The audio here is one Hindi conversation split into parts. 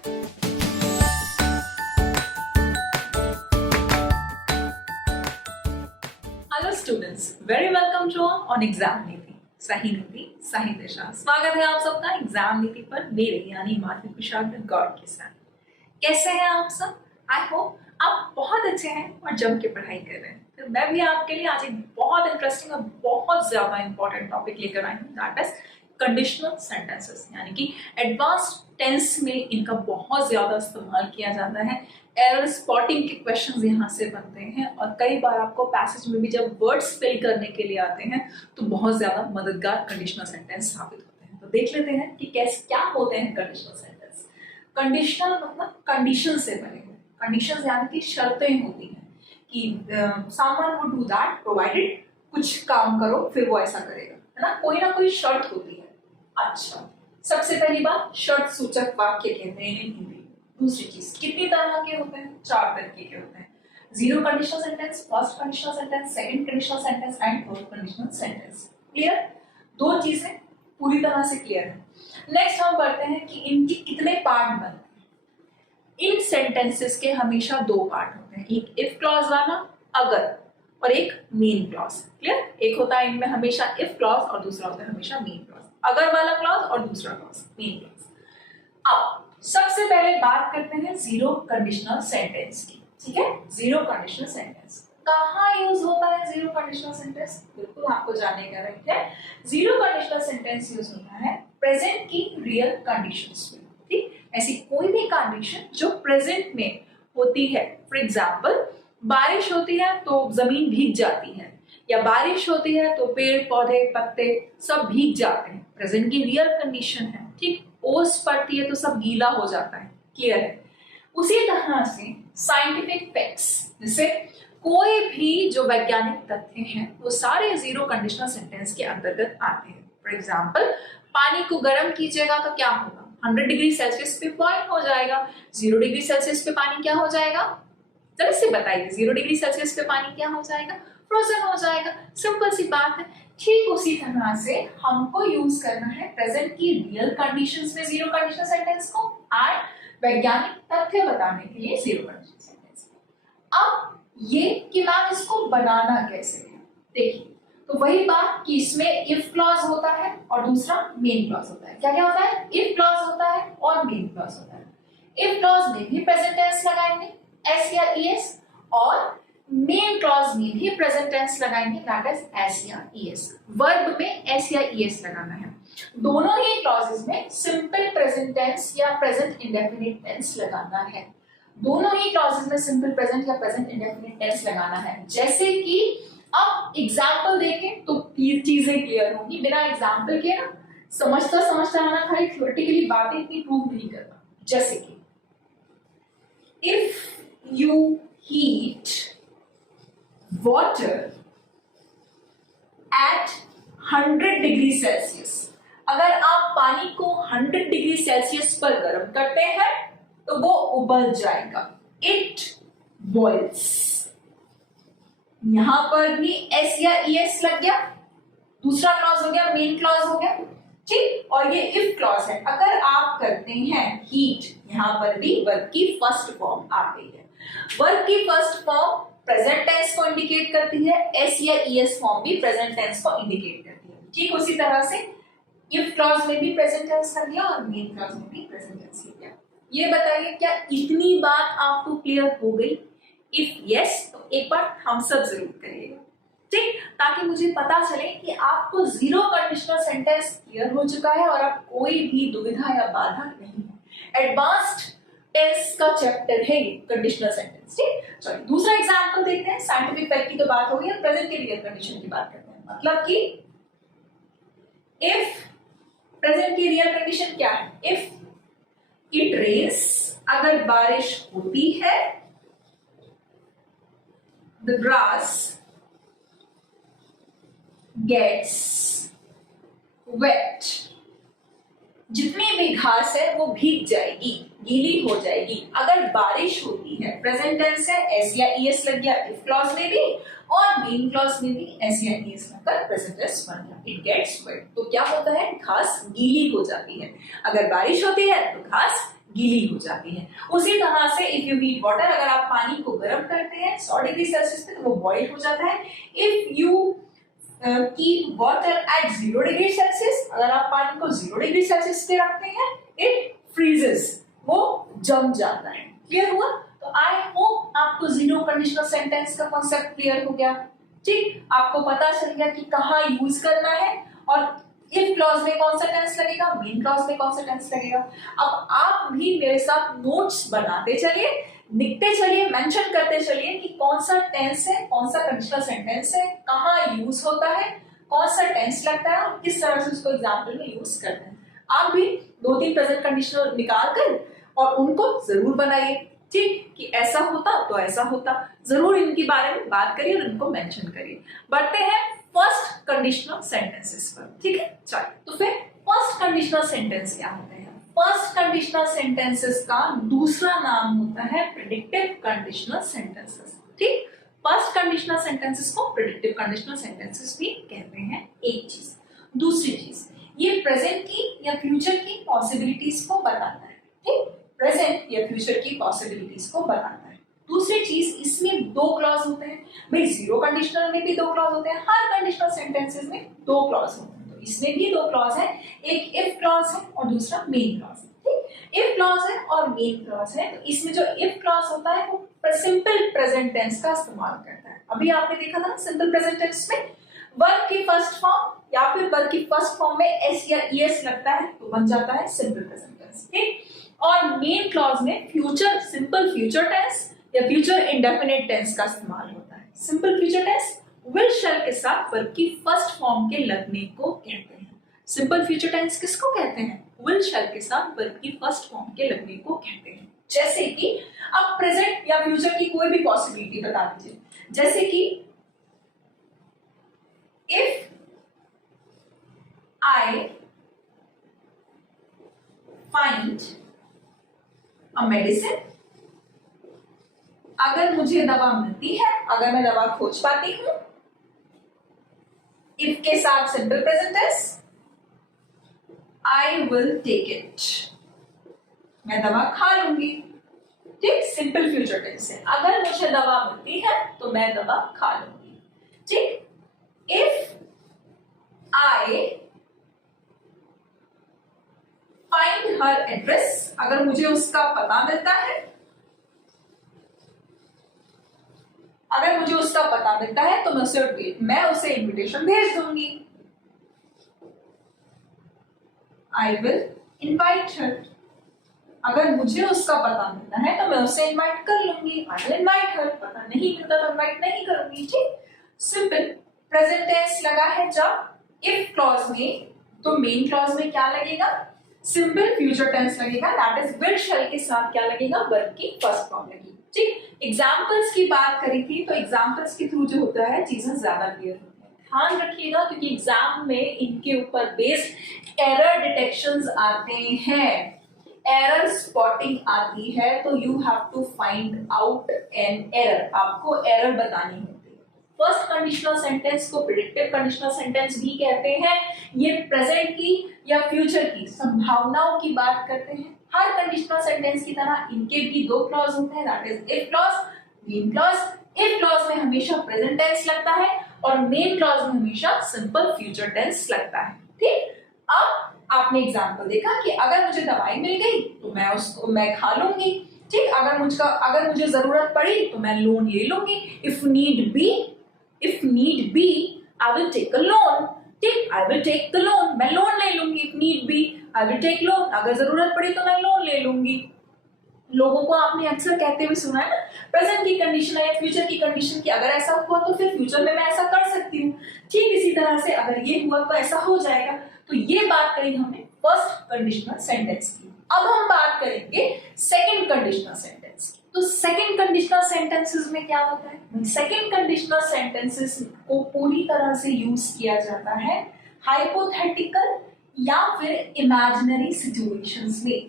Hello students, very welcome to on exam Niti, सही नीति सही दिशा। स्वागत है आप सबका एग्जाम नीति पर मेरे यानी माधवी कुशाग्र गौड़ के साथ। कैसे हैं आप सब? आई होप आप बहुत अच्छे हैं और जम के पढ़ाई कर रहे हैं। तो मैं भी आपके लिए आज एक बहुत इंटरेस्टिंग और बहुत ज्यादा इंपॉर्टेंट टॉपिक लेकर आई हूँ, दैट इज कंडीशनल सेंटेंसेस, यानी कि एडवांस्ड टेंस में इनका बहुत ज्यादा इस्तेमाल किया जाता है। एरर स्पॉटिंग के क्वेश्चंस यहाँ से बनते हैं और कई बार आपको पैसेज में भी जब वर्ड्स फिल करने के लिए आते हैं तो बहुत ज्यादा मददगार कंडीशनल सेंटेंस साबित होते हैं। तो देख लेते हैं कि कैसे क्या होते हैं कंडीशनल सेंटेंस। कंडीशनल मतलब कंडीशन से बने हुए, कंडीशंस यानी कि शर्तें होती हैं कि someone would do that provided, कुछ काम करो फिर वो ऐसा करेगा, है ना, कोई ना कोई शर्त होती है। अच्छा, सबसे पहली बात शर्त सूचक वाक्य कहते हैं हिंदी। दूसरी चीज, कितनी तरह के होते हैं? 4 तरीके के होते हैं। Zero conditional sentence, first conditional sentence, second conditional sentence and third conditional sentence. Clear? 2 चीजें पूरी तरह से क्लियर है। नेक्स्ट हम पढ़ते हैं कि इनके कितने पार्ट बनते हैं। इन सेंटेंसेस के हमेशा 2 पार्ट होते हैं, एक इफ क्लॉज वाला अगर और एक मेन क्लॉज। क्लियर? एक होता है इनमें हमेशा इफ क्लॉज और दूसरा होता है हमेशा मेन क्लॉज। अगर वाला क्लॉज और दूसरा क्लॉज मेन क्लॉज। अब सबसे पहले बात करते हैं जीरो कंडीशनल सेंटेंस की। ठीक है, जीरो कंडीशनल सेंटेंस कहाँ यूज होता है? जीरो कंडीशनल सेंटेंस बिल्कुल आपको जानने का राइट है। जीरो कंडीशनल सेंटेंस यूज होता है प्रेजेंट की रियल कंडीशंस में। ठीक, ऐसी कोई भी कंडीशन जो प्रेजेंट में होती है। फॉर एग्जाम्पल, बारिश होती है तो जमीन भीग जाती है, या बारिश होती है तो पेड़ पौधे पत्ते सब भीग जाते हैं, प्रेजेंट की रियल कंडीशन है। ठीक, ओस पड़ती है तो सब गीला हो जाता है। क्लियर है? उसी तरह से साइंटिफिक फैक्ट्स, जैसे कोई भी जो वैज्ञानिक तथ्य हैं वो सारे जीरो कंडीशनल सेंटेंस के अंतर्गत आते हैं। फॉर एग्जाम्पल, पानी को गर्म कीजिएगा तो क्या होगा? 100 डिग्री सेल्सियस पे बॉइल हो जाएगा। 0 डिग्री सेल्सियस पे पानी क्या हो जाएगा? जल्दी से बताइए, 0 डिग्री सेल्सियस पे पानी क्या हो जाएगा? फ्रोजन हो जाएगा। सिंपल सी बात है। ठीक उसी तरह से हमको यूज करना है प्रेजेंट की रियल कंडीशंस में जीरो कंडीशनल सेंटेंस को और वैज्ञानिक तथ्य बताने के लिए जीरो कंडीशनल सेंटेंस। अब ये कि मैम इसको बनाना कैसे है, देखिए तो वही बात कि इसमें इफ क्लॉज होता है और दूसरा मेन क्लॉज होता है। क्या क्या होता है? इफ क्लॉज होता है और मेन क्लॉज होता है। इफ क्लॉज में भी प्रेजेंट टेंस लगाएंगे एस या ईएस, और मेन क्लॉज में भी प्रेजेंट टेंस लगाएंगे दैट इज एस या ईएस। वर्ब में एस या ईएस लगाना है। दोनों ही क्लॉजेस में सिंपल प्रेजेंट टेंस या प्रेजेंट इंडेफिनिट टेंस लगाना है। दोनों ही क्लॉजेस में सिंपल प्रेजेंट या प्रेजेंट इंडेफिनिट टेंस लगाना है। जैसे कि अब एग्जांपल देखें तो चीजें क्लियर होंगी। बिना एग्जांपल के ना समझता समझता आना, खाली थ्योरेटिकली बातें इतनी प्रूव नहीं करना। जैसे कि if you heat water at 100 degree Celsius, अगर आप पानी को 100 डिग्री सेल्सियस पर गर्म करते हैं तो वो उबल जाएगा। It boils. यहां पर भी एस या ईएस लग गया, दूसरा क्लॉज हो गया, मेन क्लॉज हो गया। ठीक, और ये इफ क्लॉज है। अगर आप करते हैं हीट, यहां पर भी वर्ब की फर्स्ट फॉर्म आ गई है। वर्ब की फर्स्ट फॉर्म प्रेजेंट टेंस को इंडिकेट करती है, एस या ईएस फॉर्म भी प्रेजेंट टेंस को इंडिकेट करती है। ठीक उसी तरह से इफ क्लॉज में भी प्रेजेंट टेंस कर दिया और मेन क्लॉज में भी प्रेजेंट टेंस कर दिया। ये बताइए क्या इतनी बात आपको क्लियर हो गई? इफ यस तो एक बार थम्स अप जरूर करिएगा, ठीक, ताकि मुझे पता चले कि आपको जीरो कंडीशनल सेंटेंस क्लियर हो चुका है और आप कोई भी दुविधा या बाधा नहीं है। एडवांस्ड टेंस का चैप्टर है ये कंडीशनल सेंटेंस। ठीक, चलिए दूसरा एग्जांपल देखते हैं। साइंटिफिक फैक्ट की तो बात हो गई, प्रेजेंट की रियल कंडीशन की बात करते हैं। मतलब कि इफ प्रेजेंट की रियल कंडीशन क्या है? इफ इट रेन्स, अगर बारिश होती है, द ग्रास गेट्स वेट, जितनी भी घास है वो भीग जाएगी, गीली हो जाएगी। अगर बारिश होती है, प्रेजेंट टेंस है, एस या ईएस लग गया इफ क्लॉज में भी और मेन क्लॉज में भी एस या ईएस लगकर प्रेजेंट टेंस बन गया। इट गेट्स वेट, तो क्या होता है? घास गीली हो जाती है। अगर बारिश होती है तो घास गीली हो जाती है। उसी तरह से इफ यू हीट वाटर, अगर आप पानी को गर्म करते हैं 100 डिग्री सेल्सियस पे तो वो बॉईल हो जाता है। If you keep water at 0 degree Celsius, अगर आप पानी को 0 डिग्री सेल्सियस पे रखते हैं इट फ्रीजेस, वो जम जाता है। क्लियर हुआ? तो आई होप आपको जीरो कंडीशनल सेंटेंस का कॉन्सेप्ट क्लियर हो गया। ठीक, आपको पता चल गया कि कहाँ यूज करना है और इफ क्लॉज में कौन सा टेंस लगेगा, मेन क्लॉज में कौन सा टेंस लगेगा। अब आप भी मेरे साथ नोट्स बनाते चलिए, लिखते चलिए, मेंशन करते चलिए कि कौन सा टेंस है, कौन सा कंडीशनल सेंटेंस है, कहाँ यूज होता है, कौन सा टेंस लगता है और किस तरह से उसको एग्जाम्पल में यूज करते हैं। आप भी 2-3 प्रेजेंट कंडीशनल निकाल कर और उनको जरूर बनाइए। ठीक, कि ऐसा होता तो ऐसा होता, जरूर इनके बारे में बात करिए और इनको मेंशन करिए। बढ़ते हैं फर्स्ट कंडीशनल सेंटेंसेस पर। ठीक है, चलिए। तो फिर फर्स्ट कंडीशनल सेंटेंस क्या होते हैं? फर्स्ट कंडीशनल सेंटेंसेस का दूसरा नाम होता है प्रेडिक्टिव कंडीशनल सेंटेंसेस। ठीक, फर्स्ट कंडीशनल सेंटेंसेस को प्रेडिक्टिव कंडीशनल सेंटेंसेस भी कहते हैं। एक चीज। दूसरी चीज, ये प्रेजेंट की या फ्यूचर की पॉसिबिलिटीज को बताता है। ठीक, प्रेजेंट या फ्यूचर की पॉसिबिलिटीज को बताता है। दूसरी चीज, इसमें 2 क्लॉज होते हैं। भाई जीरो कंडीशनल में भी 2 क्लॉज होते हैं, हर कंडीशनल सेंटेंसेस में 2 क्लॉज होते हैं। तो इसमें भी 2 क्लॉज है, एक इफ क्लॉज है और दूसरा मेन क्लॉज है। ठीक, इफ क्लॉज है और मेन क्लॉज है। तो इसमें जो इफ क्लॉज होता है वो सिंपल प्रेजेंट टेंस का इस्तेमाल करता है। अभी आपने देखा था सिंपल प्रेजेंट टेंस में वर्ब की फर्स्ट फॉर्म या फिर वर्ब की फर्स्ट फॉर्म में एस या ईएस लगता है तो बन जाता है सिंपल प्रेजेंट टेंस। ठीक, और मेन क्लॉज में फ्यूचर, सिंपल फ्यूचर टेंस या फ्यूचर इंडेफिनिट टेंस का इस्तेमाल होता है। Simple future tense will shall के साथ वर्ब की फर्स्ट फॉर्म के लगने को कहते हैं। सिंपल फ्यूचर टेंस किसको कहते हैं? विल शैल के साथ वर्ब की फर्स्ट फॉर्म के लगने को कहते हैं। जैसे कि अब प्रेजेंट या फ्यूचर की कोई भी पॉसिबिलिटी बता दीजिए। जैसे कि if I find a medicine, अगर मुझे दवा मिलती है, अगर मैं दवा खोज पाती हूं, इफ के साथ simple present tense, I will take it, मैं दवा खा लूंगी। ठीक, सिंपल फ्यूचर टेंस है, अगर मुझे दवा मिलती है तो मैं दवा खा लूंगी। ठीक, if I find her address, अगर मुझे उसका पता मिलता है, अगर मुझे उसका पता मिलता है तो मैं उसे इनविटेशन भेज दूंगी। आई विल इनवाइट हर, अगर मुझे उसका पता मिलता है तो मैं उसे इनवाइट कर लूंगी। आई विल इनवाइट हर, पता नहीं मिलता तो इनवाइट नहीं करूंगी। ठीक, सिंपल प्रेजेंट टेंस लगा है जब इफ क्लॉज में, तो मेन क्लॉज में क्या लगेगा? सिंपल फ्यूचर टेंस लगेगा, दैट इज विल शैल के साथ क्या लगेगा? वर्ब की फर्स्ट फॉर्म लगेगी। ठीक, एग्जाम्पल्स की बात करी थी तो एग्जाम्पल्स के थ्रू जो होता है चीजें ज्यादा क्लियर होती है। ध्यान रखिएगा क्योंकि एग्जाम में इनके ऊपर बेस्ड एरर डिटेक्शंस आते हैं, एरर स्पॉटिंग आती है, तो you have to find out an error, आपको एरर बतानी होती है। फर्स्ट कंडीशनल सेंटेंस को प्रेडिक्टिव कंडीशनल सेंटेंस भी कहते हैं। ये प्रेजेंट की या फ्यूचर की संभावनाओं की बात करते हैं। हर कंडीशनल सेंटेंस की तरह इनके भी 2 क्लॉज होते हैं, that is if clause, main clause. If clause में हमेशा प्रेजेंट टेंस लगता है और मेन क्लॉज में हमेशा सिंपल फ्यूचर टेंस लगता है। ठीक, अब आपने एग्जांपल देखा कि अगर मुझे दवाई मिल गई तो मैं खा लूंगी। ठीक, अगर मुझे जरूरत पड़ी तो मैं लोन ले लूंगी। If need be I will take a loan. ठीक, I will take the loan, मैं लोन ले लूंगी। If need be I will take loan, अगर जरूरत पड़ी तो मैं लोन ले लूंगी। लोगों को आपने अक्सर कहते हुए सुना है ना, प्रेजेंट की कंडीशन है या फ्यूचर की कंडीशन की, अगर ऐसा हुआ तो फिर फ्यूचर में मैं ऐसा कर सकती हूँ। ठीक इसी तरह से अगर ये हुआ तो ऐसा हो जाएगा। तो ये बात करी हमने फर्स्ट कंडीशनल सेंटेंस की। अब हम बात करेंगे सेकंड कंडीशनल सेंटेंस की। तो सेकंड कंडीशनल सेंटेंसेस में क्या होता है? सेकंड कंडीशनल सेंटेंसेस को पूरी तरह से यूज किया जाता है हाइपोथेटिकल या फिर इमेजिनरी सिचुएशंस में,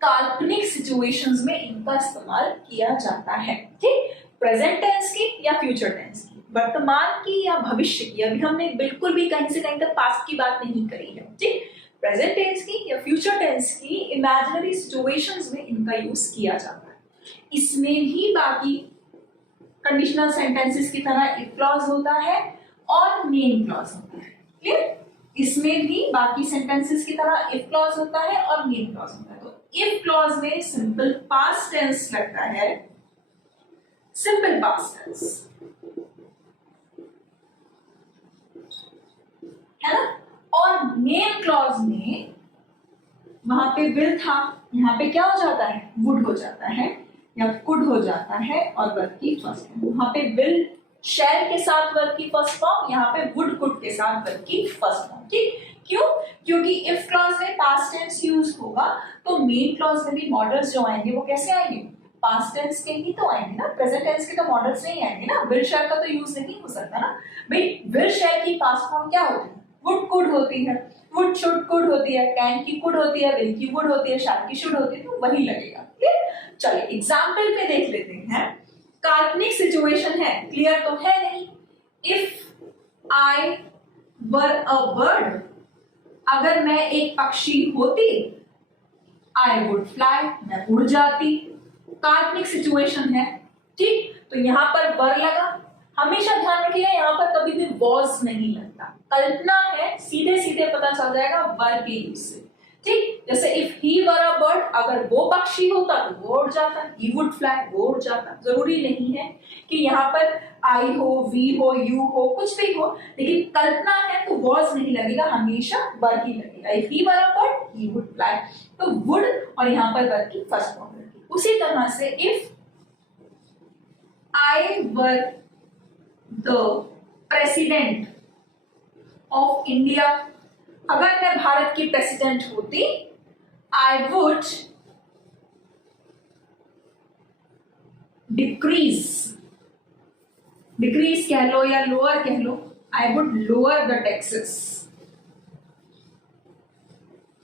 काल्पनिक सिचुएशंस में इनका इस्तेमाल किया जाता है। ठीक, प्रेजेंट टेंस की या फ्यूचर टेंस की, वर्तमान की या भविष्य की। अभी हमने बिल्कुल भी कहीं से कहीं तक पास्ट की बात नहीं करी है। ठीक, प्रेजेंट टेंस की या फ्यूचर टेंस की इमेजिनरी सिचुएशंस में इनका यूज किया जाता है। इसमें भी बाकी कंडीशनल सेंटेंसेस की तरह इफ क्लॉज होता है और मेन क्लॉज होता है। क्लियर? इसमें भी बाकी सेंटेंसेस की तरह इफ क्लॉज होता है और मेन क्लॉज होता है। तो इफ क्लॉज में सिंपल पास्ट टेंस लगता है, सिंपल पास्ट टेंस, है ना। और मेन क्लॉज में वहां पे विल था, यहाँ पे क्या हो जाता है, वुड हो जाता है या कुड हो जाता है और वर्ब की फर्स्ट फॉर्म। वहां पे विल शैल के साथ वर्ब की फर्स्ट फॉर्म, यहाँ पे वुड कुड के साथ वर्ब की फर्स्ट फॉर्म। ठीक, क्यों? क्योंकि इफ क्लॉज में पास्ट टेंस यूज होगा तो मेन क्लॉज में भी मॉडल्स जो आएंगे वो कैसे आएंगे, पास्ट टेंस के ही तो आएंगे ना, प्रेजेंट टेंस के तो मॉडल्स नहीं आएंगे ना। विल शैल का तो यूज नहीं हो सकता ना भाई। विल शैल की पास्ट फॉर्म क्या होती है, वुड कुड होती है, वुड शुड कुड होती है, कैन की कुड होती है, विल की वुड होती है, शैल की शुड होती है, तो वही लगेगा। क्लियर? चलिए एग्जांपल पे देख लेते हैं। काल्पनिक सिचुएशन है, क्लियर तो है नहीं। If I were a bird, अगर मैं एक पक्षी होती, आई वुड फ्लाई, मैं उड़ जाती। काल्पनिक सिचुएशन है, ठीक। तो यहां पर वर लगा, हमेशा ध्यान रखिएगा यहाँ पर कभी भी वॉज नहीं लगता, कल्पना है, सीधे सीधे पता चल जाएगा वर के यूज से। ठीक, जैसे if he were a bird, अगर वो पक्षी होता तो वो उड़ जाता, ही वुड फ्लाई, वो उड़ जाता। जरूरी नहीं है कि यहाँ पर आई हो, वी हो, यू हो, कुछ भी हो, लेकिन कल्पना है तो वॉज नहीं लगेगा, हमेशा वर ही लगेगा। If he were a bird, he would fly, तो वुड और यहाँ पर वर की फर्स्ट फॉर्म लगेगी। उसी तरह से if I were the president of India, अगर मैं भारत की प्रेसिडेंट होती, आई वुड डिक्रीज, डिक्रीज कह लो या लोअर कह लो, I would lower the taxes.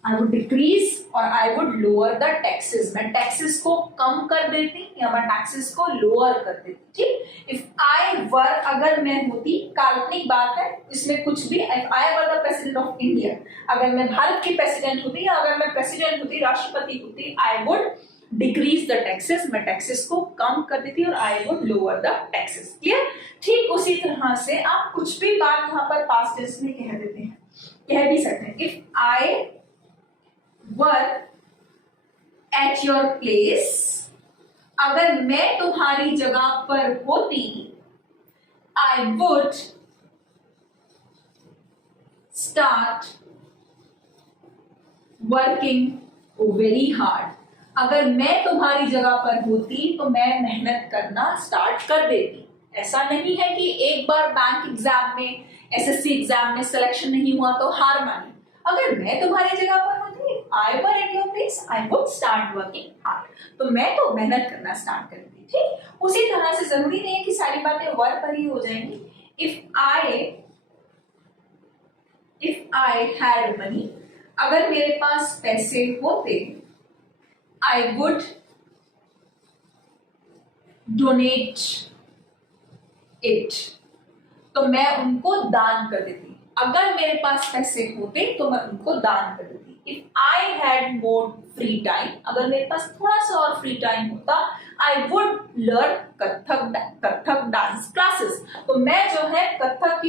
I would decrease और I would lower the taxes, मैं टैक्सेस को कम कर देती या मैं टैक्सेस को लोअर कर देती। ठीक, इफ आई वर, अगर मैं होती, काल्पनिक बात है, इसमें कुछ भी, if I were the president of India, अगर मैं भारत की प्रेसिडेंट होती या अगर मैं प्रेसिडेंट होती, राष्ट्रपति होती, आई वुड डिक्रीज द टैक्सेस, मैं टैक्सेस को कम कर देती और I would lower the taxes. Clear? ठीक उसी तरह से आप कुछ भी बात यहाँ पर पास्ट टेंस में कह देते हैं, कह भी सकते हैं। If I were at your place, अगर मैं तुम्हारी जगह पर होती, आई would start working very hard, अगर मैं तुम्हारी जगह पर होती तो मैं मेहनत करना स्टार्ट कर देती। ऐसा नहीं है कि एक बार बैंक एग्जाम में, एसएससी एग्जाम में सिलेक्शन नहीं हुआ तो हार मानी। अगर मैं तुम्हारी जगह पर होती, I were at your place, I would start working hard, तो मैं तो मेहनत करना स्टार्ट कर देती। ठीक, उसी तरह से जरूरी नहीं है कि सारी बातें वर पर ही हो जाएंगी। इफ आई हैड मनी, अगर मेरे पास पैसे होते, आई वुड डोनेट इट, तो मैं उनको दान कर देती। अगर मेरे पास पैसे होते तो मैं उनको दान कर देती। If I had more free time, अगर मेरे पास थोड़ा सा और फ्री टाइम होता, I would learn Kathak dance classes, तो मैं जो है कथक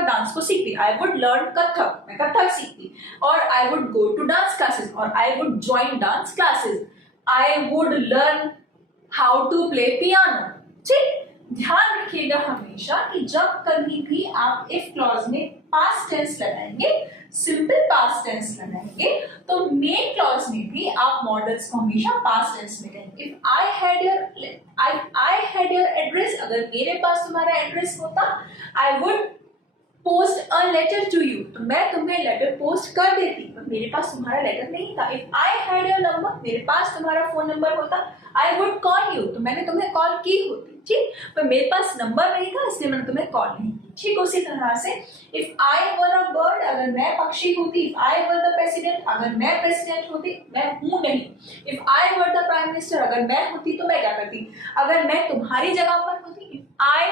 डांस को सीखती। आई वुड लर्न कथक, मैं कथक सीखती, और I would go to dance classes, और I would join dance classes. I would learn how to play piano. ठीक, ध्यान रखिएगा हमेशा कि जब कभी भी आप इफ क्लॉज में पास्ट टेंस लगाएंगे, सिंपल पास्ट टेंस लगाएंगे, तो मेन क्लॉज में भी आप मॉडल्स को हमेशा पास्ट टेंस में कहेंगे। If I had your address, अगर मेरे पास तुम्हारा एड्रेस होता, I would post a letter to you, तो मैं तुम्हें लेटर पोस्ट कर देती, पर मेरे पास तुम्हारा लेटर नहीं था। If I had your number, मेरे पास तुम्हारा फोन नंबर होता, आई वुड कॉल यू, तो मैंने तुम्हें कॉल की होती। ठीक, पर मेरे पास नंबर नहीं था इसलिए मैंने तुम्हें कॉल नहीं की। ठीक, उसी तरह से if I were a bird, अगर मैं पक्षी होती, if I were the president, अगर मैं प्रेसिडेंट होती, मैं हूं नहीं। If I were the prime minister, अगर मैं होती तो मैं क्या करती, अगर मैं तुम्हारी जगह पर होती, if I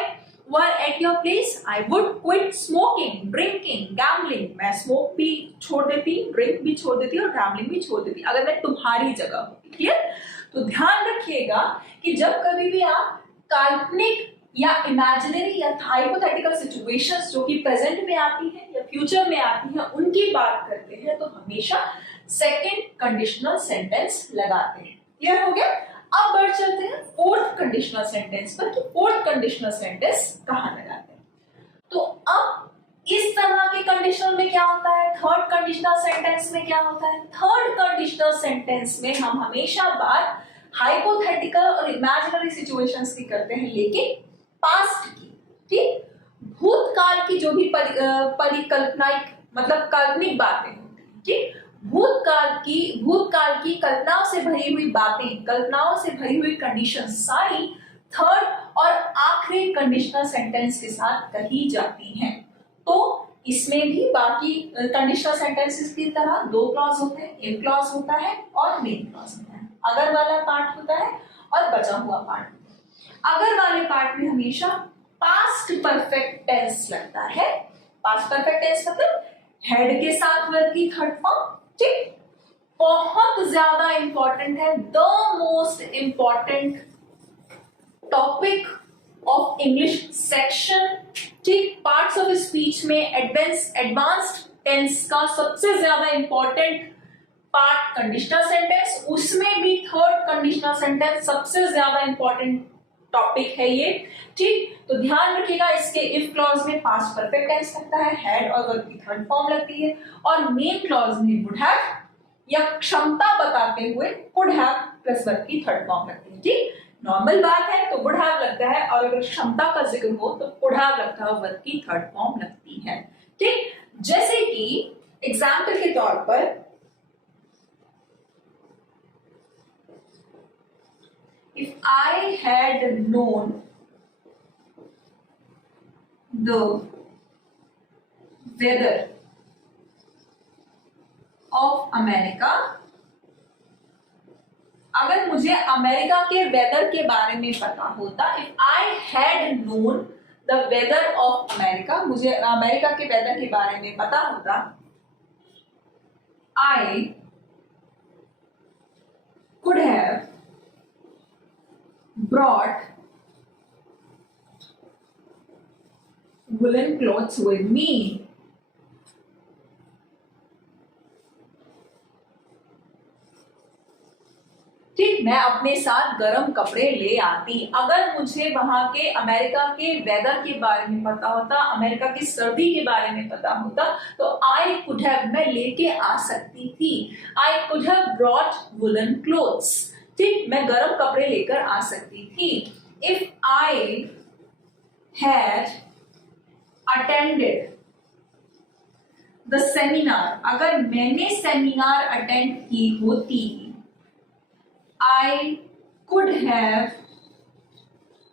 were at your place, I would quit smoking, drinking, gambling. मैं स्मोक भी छोड़ देती, ड्रिंक भी छोड़ देती और गैम्बलिंग भी छोड़ देती अगर मैं तुम्हारी जगह होती। क्लियर? तो ध्यान रखिएगा कि जब कभी भी आप काल्पनिक या इमेजिनरी या हाइपोथेटिकल सिचुएशंस जो कि प्रेजेंट में आती हैं या फ्यूचर में आती हैं उनकी बात करते हैं तो हमेशा सेकंड कंडीशनल सेंटेंस लगाते हैं। क्लियर हो गया? अब बढ़ चलते हैं फोर्थ कंडीशनल सेंटेंस पर कि फोर्थ कंडीशनल सेंटेंस कहां लगाते हैं। तो अब इस तरह के कंडीशनल में क्या होता है, थर्ड कंडीशनल सेंटेंस में क्या होता है? थर्ड कंडीशनल सेंटेंस में हम हमेशा बात हाइपोथेटिकल और इमेजिनरी सिचुएशंस की करते हैं लेकिन पास्ट की। ठीक? भूतकाल की जो भी परिकल्पनाइक मतलब काल्पनिक बातें होती हैं। ठीक? भूतकाल की कल्पनाओं से भरी हुई बातें, कल्पनाओं से भरी हुई कंडीशन सारी थर्ड और आखिरी कंडीशनल सेंटेंस के साथ कही जाती हैं। तो इसमें भी बाकी कंडीशनल सेंटेंसेस की तरह दो क्लॉज होते हैं, इफ क्लॉज होता है और मेन क्लॉज होता है, अगर वाला पार्ट होता है और बचा हुआ पार्ट होता है। अगर वाले पार्ट में हमेशा पास्ट परफेक्ट टेंस लगता है। पास्ट परफेक्ट टेंस मतलब हेड के साथ वर्ब की थर्ड फॉर्म। ठीक? बहुत ज्यादा इंपॉर्टेंट है, the most important topic of English section. ठीक? पार्ट्स ऑफ स्पीच में एडवांस्ड टेंस का सबसे ज्यादा इंपॉर्टेंट पार्ट कंडीशनल सेंटेंस, उसमें भी थर्ड कंडीशनल सेंटेंस सबसे ज्यादा इंपॉर्टेंट टॉपिक है ये। ठीक? तो ध्यान रखिएगा इसके इफ क्लॉज में पास्ट परफेक्ट टेंस लगता है, हैड और वर्ब की थर्ड फॉर्म लगती है और मेन क्लॉज में वुड हैव या क्षमता बताते हुए कुड हैव प्लस वर्ब की थर्ड फॉर्म लगती है। ठीक? नॉर्मल बात है तो वुड हैव लगता है और अगर क्षमता का जिक्र हो तो कुड हैव लगता है और वर्ब की थर्ड फॉर्म लगती है। ठीक? जैसे कि एग्जाम्पल के तौर पर if I had known the weather of America, अगर मुझे अमेरिका के वेदर के बारे में पता होता, if I had known the weather of America, मुझे अमेरिका के वेदर के बारे में पता होता, I could have brought woolen clothes with me. ठीक? मैं अपने साथ गर्म कपड़े ले आती। अगर मुझे वहां के अमेरिका के वेदर के बारे में पता होता, अमेरिका की सर्दी के बारे में पता होता तो आई कुड हैव, मैं लेके आ सकती थी। I could have brought woollen clothes. ठीक? मैं गर्म कपड़े लेकर आ सकती थी। If I had attended the seminar, अगर मैंने सेमिनार अटेंड की होती, I could have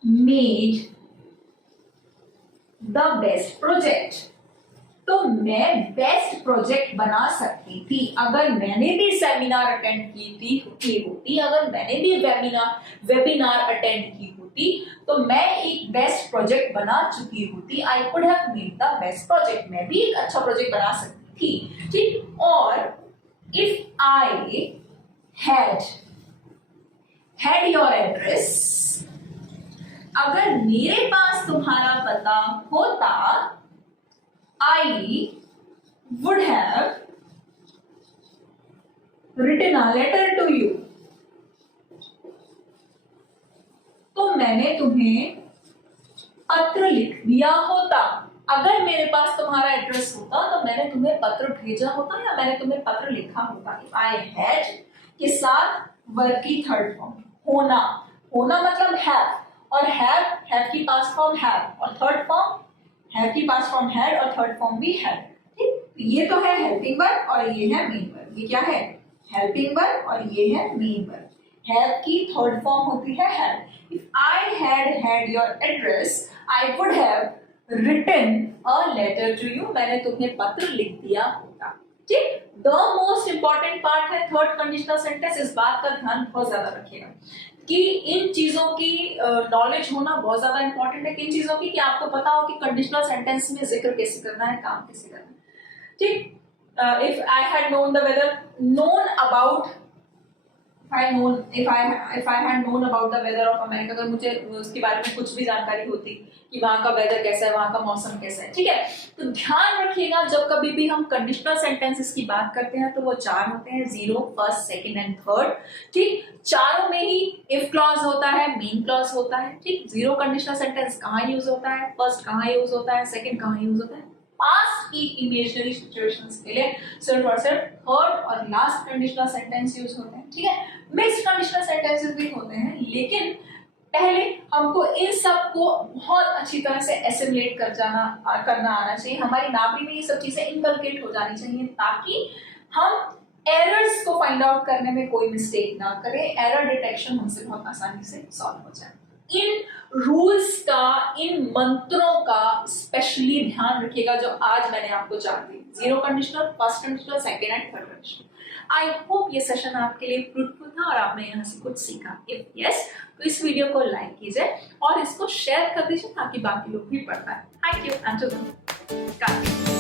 made the best project. तो मैं बेस्ट प्रोजेक्ट बना सकती थी अगर मैंने भी सेमिनार अटेंड की होती, अगर मैंने भी वेबिनार अटेंड की होती तो मैं एक बेस्ट प्रोजेक्ट बना चुकी होती। I could have made the best project, मैं भी एक अच्छा प्रोजेक्ट बना सकती थी। ठीक? और if I had your address, अगर मेरे पास तुम्हारा पता होता, I would have written a letter to you. तो मैंने तुम्हें पत्र लिख दिया होता। अगर मेरे पास तुम्हारा एड्रेस होता तो मैंने तुम्हें पत्र भेजा होता या मैंने तुम्हें पत्र लिखा होता। If I had के साथ वर्ब की थर्ड फॉर्म होना, होना मतलब have और have की पास्ट फॉर्म have और थर्ड फॉर्म हैव की पास्ट फॉर्म हैड और थर्ड फॉर्म भी हैड। ठीक? ये तो है हेल्पिंग वर्ब और ये है मेन वर्ब। ये क्या है? हेल्पिंग वर्ब और ये है मेन वर्ब। हैव की थर्ड फॉर्म होती है had. If I had your address, I would have written a letter to you, मैंने तुम्हें पत्र लिख दिया होता। ठीक? द मोस्ट इंपॉर्टेंट पार्ट है थर्ड कंडीशनल सेंटेंस। इस बात का ध्यान बहुत ज्यादा रखिएगा कि इन चीजों की नॉलेज होना बहुत ज्यादा इंपॉर्टेंट है। किन चीजों की, कि आपको पता हो कि कंडीशनल सेंटेंस में जिक्र कैसे करना है, काम कैसे करना है। ठीक, if I had known the weather, known about, if I had known about the weather of America, अगर मुझे उसके बारे में कुछ भी जानकारी होती कि वहाँ का वेदर कैसा है, वहाँ का मौसम कैसा है, ठीक है। तो ध्यान रखिएगा जब कभी भी हम कंडीशनल सेंटेंसेस की बात करते हैं तो वो चार होते हैं, zero, first, second and third. ठीक, चारों में ही इफ क्लॉज होता है, मेन क्लॉज होता है। ठीक, जीरो कंडीशनल सेंटेंस कहाँ यूज होता है, फर्स्ट कहाँ यूज होता है, सेकंड कहाँ यूज होता है, पास्ट की इमेजिनरी सिचुएशंस के लिए सिर्फ और सिर्फ थर्ड और लास्ट कंडीशनल सेंटेंस यूज होते हैं। ठीक है, मिक्स्ड कंडीशनल सेंटेंसेस भी होते हैं, लेकिन पहले हमको इन सब को बहुत अच्छी तरह से एसिमुलेट करना आना चाहिए। हमारी नाभि में ये सब चीजें इनकलकेट हो जानी चाहिए ताकि हम एरर्स को फाइंड आउट करने में कोई मिस्टेक ना करें, एरर डिटेक्शन हमसे बहुत आसानी से सॉल्व हो जाए। इन रूल्स का, इन मंत्रों का स्पेशली ध्यान रखिएगा जो आज मैंने आपको चार दी, zero conditional, first conditional, second and third conditional. I hope ये सेशन आपके लिए फ्रूटफुल था और आपने यहाँ से कुछ सीखा। इफ यस, तो इस वीडियो को लाइक कीजिए और इसको शेयर कर दीजिए ताकि बाकी लोग भी पढ़ पाए। Thank you.